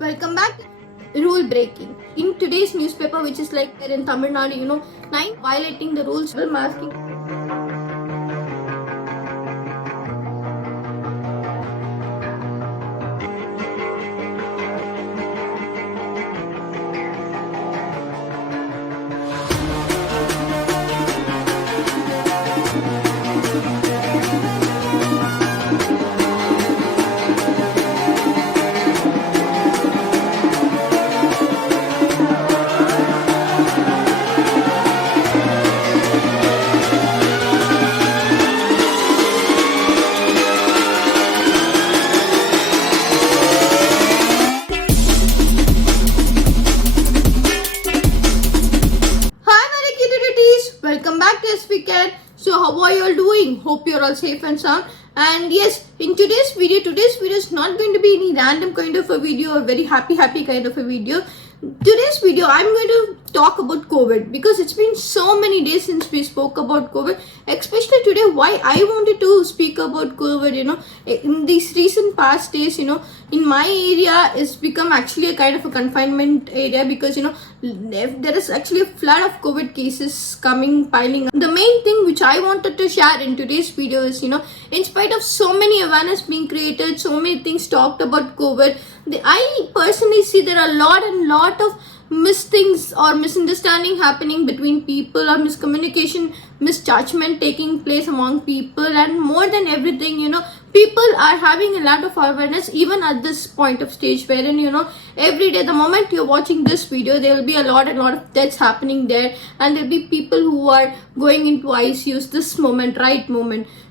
Welcome back. Rule breaking. In today's newspaper, which is like there in Tamil Nadu, 9 violating the rules, masking. Welcome back to SPCat. So how are you all doing? Hope you're all safe and sound. And yes, in today's video is not going to be any random kind of a video or very happy kind of a video. Today's video I'm going to talk about COVID because it's been so many days since we spoke about COVID. Especially today, why I wanted to speak about COVID, in these recent past days, in my area it's become actually a kind of a confinement area because, there is actually a flood of COVID cases piling up. The main thing which I wanted to share in today's video is, in spite of so many awareness being created, so many things talked about COVID, I personally see there are a lot of things or misunderstanding happening between people or miscommunication, misjudgment taking place among people, and more than everything, people are having a lot of awareness even at this point of stage wherein, every day, the moment you're watching this video, there will be a lot of deaths happening there, and there'll be people who are going into ICUs this moment.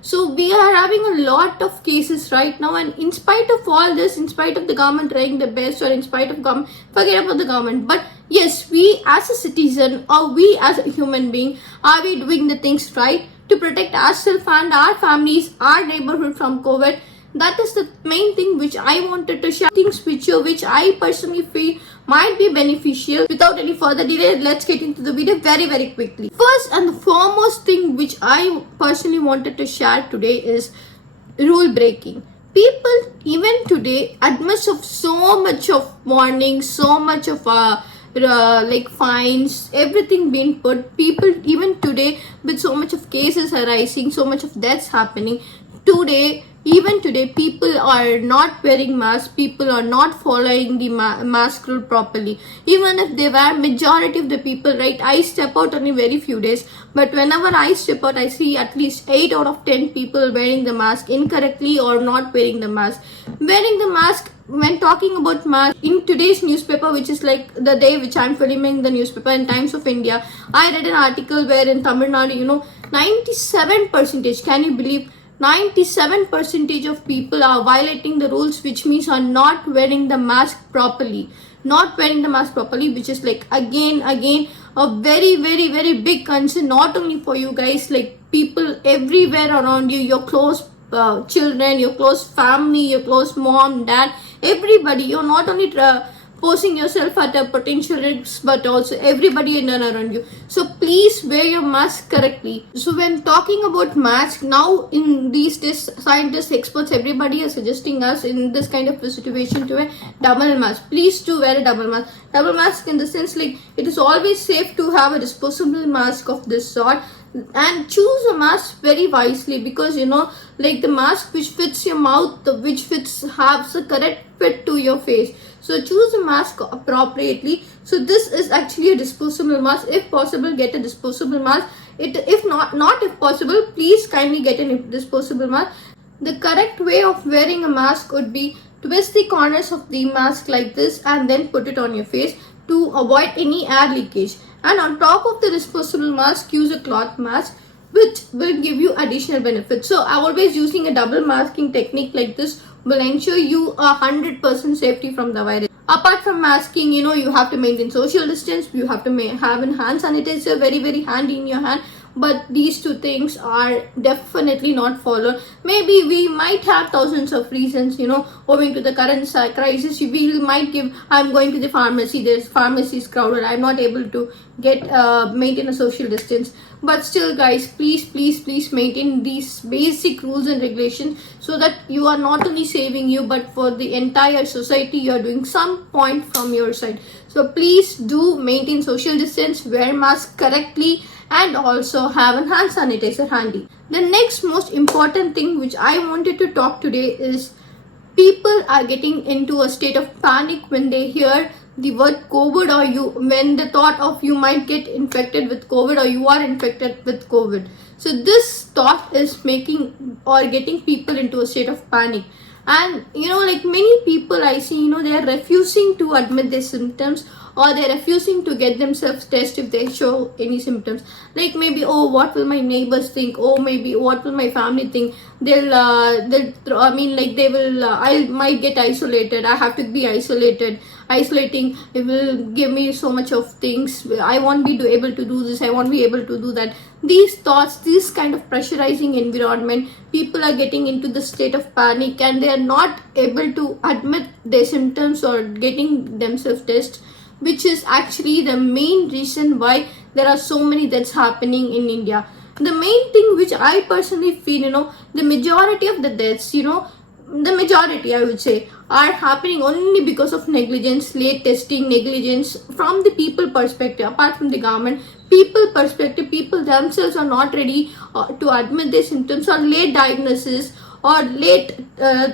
So we are having a lot of cases right now, and in spite of all this, in spite of the government trying their best, or in spite of government, forget about the government, but yes, we as a citizen or we as a human being, are we doing the things right to protect ourselves and our families, our neighborhood from COVID? That is the main thing which I wanted to share. Things with you which I personally feel might be beneficial. Without any further delay, let's get into the video very quickly. First and the foremost thing which I personally wanted to share today is rule breaking. People even today, amidst of so much of warnings, so much of like fines, everything being put, people even today with so much of cases arising, so much of deaths happening even today, people are not wearing masks, people are not following the mask rule properly. Even if they were majority of the people, right? I step out only very few days, but whenever I step out, I see at least 8 out of 10 people wearing the mask incorrectly or not wearing the mask. Wearing the mask, when talking about mask, in today's newspaper, which is like the day which I'm filming the newspaper in Times of India, I read an article where in Tamil Nadu, 97%, can you believe, 97% of people are violating the rules, which means are not wearing the mask properly, which is like again a very big concern, not only for you guys, like people everywhere around you, your close children, your close family, your close mom, dad, everybody. You're not only posing yourself at a potential risk, but also everybody in and around you. So please wear your mask correctly. So when talking about mask, now in these days, scientists, experts, everybody is suggesting us in this kind of a situation to wear double mask. Please do wear a double mask. Double mask in the sense like it is always safe to have a disposable mask of this sort. And choose a mask very wisely because like the mask which fits your mouth, which has a correct fit to your face. So choose a mask appropriately. So this is actually a disposable mask. If possible, get a disposable mask. If not if possible, please kindly get a disposable mask. The correct way of wearing a mask would be twist the corners of the mask like this and then put it on your face to avoid any air leakage. And on top of the disposable mask, use a cloth mask which will give you additional benefits. So always using a double masking technique like this will ensure you 100% safety from the virus. Apart from masking, you have to maintain social distance. You have to have a hand sanitizer very handy in your hand. but these two things are definitely not followed. Maybe we might have thousands of reasons, owing to the current crisis. We might give, I'm going to the pharmacy, there's pharmacy is crowded, I'm not able to get maintain a social distance. But still, guys, please maintain these basic rules and regulations, so that you are not only saving you, but for the entire society you are doing some point from your side. So please do maintain social distance, wear mask correctly, and also have a hand sanitizer handy. The next most important thing which I wanted to talk today is people are getting into a state of panic when they hear the word COVID, or when the thought of you might get infected with COVID, or you are infected with COVID. So this thought is making or getting people into a state of panic. And like many people I see, they are refusing to admit their symptoms, or they're refusing to get themselves tested if they show any symptoms. Like maybe, oh, what will my neighbors think? Oh, maybe what will my family think? They will I might get isolated. I have to be isolated. Isolating, it will give me so much of things. I won't be able to do this. I won't be able to do that. These thoughts, this kind of pressurizing environment, people are getting into the state of panic, and they are not able to admit their symptoms or getting themselves tested, which is actually the main reason why there are so many deaths happening in India. The main thing which I personally feel, the majority of the deaths, the majority I would say, are happening only because of negligence, late testing, negligence from the people perspective. Apart from the government, people perspective, people themselves are not ready to admit their symptoms, or late diagnosis, or late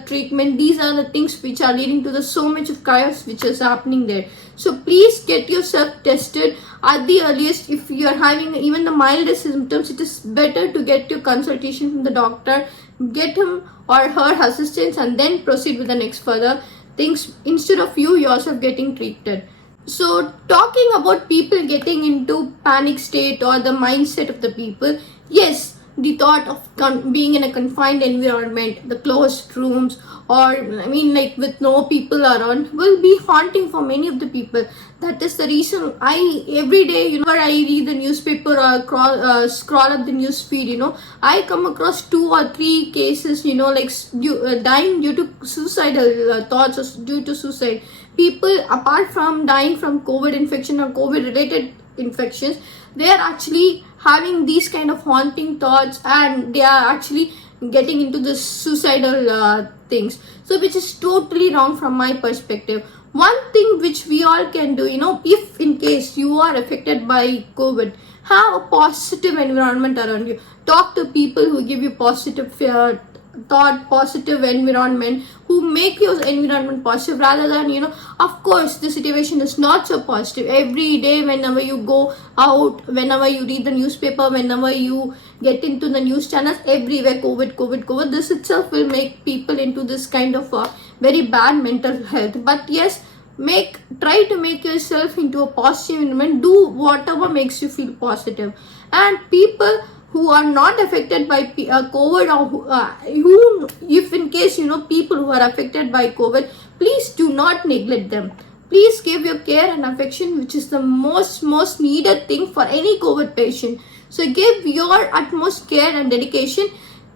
treatment. These are the things which are leading to the so much of chaos which is happening there. So please get yourself tested at the earliest. If you are having even the mildest symptoms, it is better to get your consultation from the doctor, get him or her assistance, and then proceed with the next further things, instead of you yourself getting treated. So talking about people getting into panic state, or the mindset of the people, yes, the thought of being in a confined environment, the closed rooms, or with no people around, will be haunting for many of the people. That is the reason every day, whenever I read the newspaper or scroll up the news feed, I come across 2 or 3 cases, dying due to suicidal thoughts, or due to suicide. People, apart from dying from COVID infection or COVID related infections, they are actually having these kind of haunting thoughts, and they are actually getting into the suicidal things. So which is totally wrong from my perspective. One thing which we all can do, if in case you are affected by COVID, have a positive environment around you. Talk to people who give you positive thought, positive environment, who make your environment positive, rather than of course the situation is not so positive. Every day, whenever you go out, whenever you read the newspaper, whenever you get into the news channels, everywhere COVID. This itself will make people into this kind of very bad mental health. But yes, try to make yourself into a positive environment. Do whatever makes you feel positive. And people who are not affected by COVID, or who if in case people who are affected by COVID, please do not neglect them. Please give your care and affection, which is the most needed thing for any COVID patient. So give your utmost care and dedication.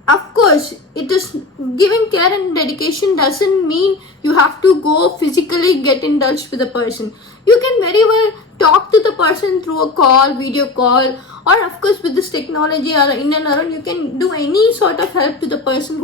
Of course, it is giving care and dedication doesn't mean you have to go physically get indulged with the person. You can very well talk to the person through a call, video call, or of course with this technology or in and around, you can do any sort of help to the person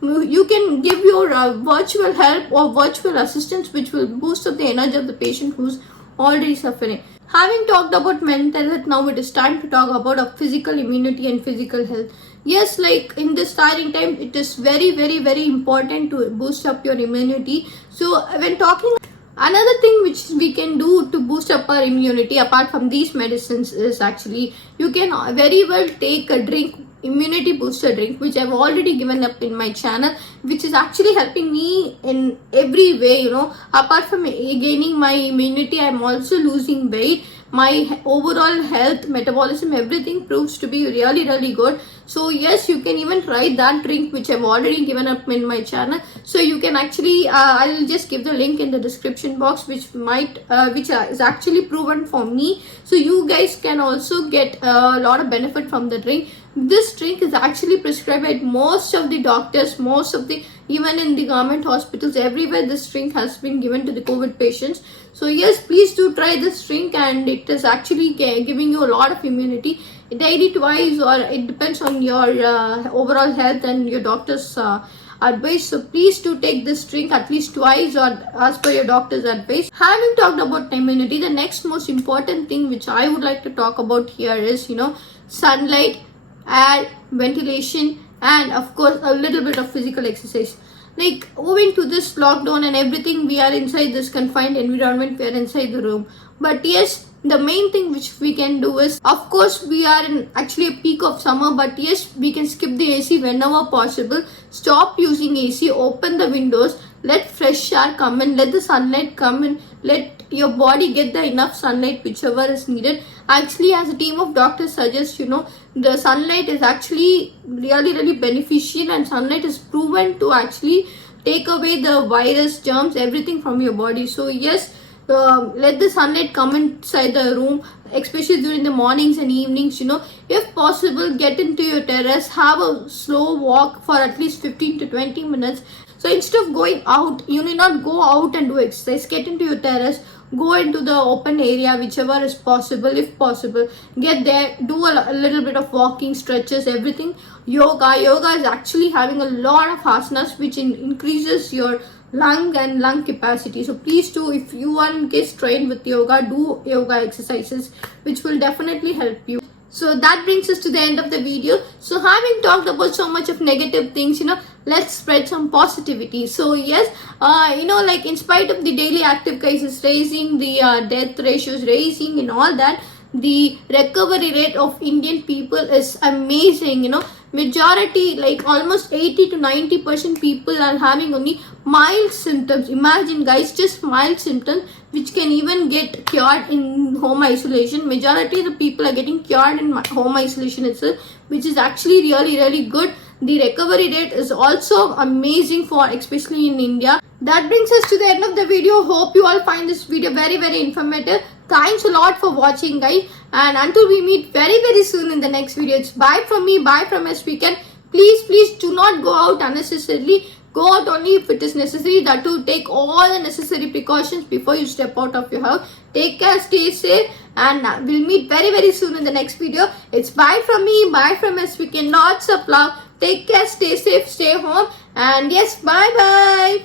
you can give your virtual help or virtual assistance, which will boost up the energy of the patient who's already suffering. Having talked about mental health, now it is time to talk about physical immunity and physical health. Yes, like in this tiring time, it is very important to boost up your immunity. So when talking, another thing which we can do to boost up our immunity apart from these medicines is actually, you can very well take a drink, immunity booster drink, which I've already given up in my channel, which is actually helping me in every way. Apart from gaining my immunity, I'm also losing weight. my overall health, metabolism, everything proves to be really good. So yes, you can even try that drink which I've already given up in my channel. So you can actually I'll just give the link in the description box, which is actually proven for me. So you guys can also get a lot of benefit from the drink. This drink is actually prescribed by most of the doctors, even in the government hospitals, everywhere this drink has been given to the COVID patients. So yes, please do try this drink, and it is actually giving you a lot of immunity daily, twice, or it depends on your overall health and your doctor's advice. So please do take this drink at least twice or as per your doctor's advice. Having talked about immunity, the next most important thing which I would like to talk about here is, sunlight, air, ventilation, and of course a little bit of physical exercise. Like, owing to this lockdown and everything, we are inside this confined environment, we are inside the room. But yes, the main thing which we can do is, of course, we are in actually a peak of summer, but yes, we can skip the AC whenever possible. Stop using AC, open the windows, let fresh air come in, let the sunlight come in, let your body get the enough sunlight whichever is needed. Actually, as a team of doctors suggest, the sunlight is actually really beneficial, and sunlight is proven to actually take away the virus, germs, everything from your body. So yes, let the sunlight come inside the room, especially during the mornings and evenings. If possible, get into your terrace, have a slow walk for at least 15 to 20 minutes. So instead of going out, you need not go out and do exercise. Get into your terrace, go into the open area, whichever is possible. If possible, get there, do a little bit of walking, stretches, everything. Yoga is actually having a lot of asanas which increases your lung capacity. So please do, if you are in case trained with yoga, do yoga exercises which will definitely help you. So that brings us to the end of the video. So having talked about so much of negative things, let's spread some positivity. So yes, like in spite of the daily active cases rising, the death ratios rising and all that, the recovery rate of Indian people is amazing. Majority, like almost 80 to 90% people are having only mild symptoms. Imagine guys, just mild symptoms which can even get cured in home isolation. Majority of the people are getting cured in home isolation itself, which is actually really good. The recovery rate is also amazing for, especially in India. That brings us to the end of the video. Hope you all find this video very informative. Thanks a lot for watching, guys, and until we meet very soon in the next video, it's bye from me, bye from SVK. Please do not go out unnecessarily. Go out only if it is necessary. That to take all the necessary precautions before you step out of your house. Take care, stay safe, and we'll meet very soon in the next video. It's bye from me, bye from SVK. Lots of love. Take care, stay safe, stay home, and yes, bye.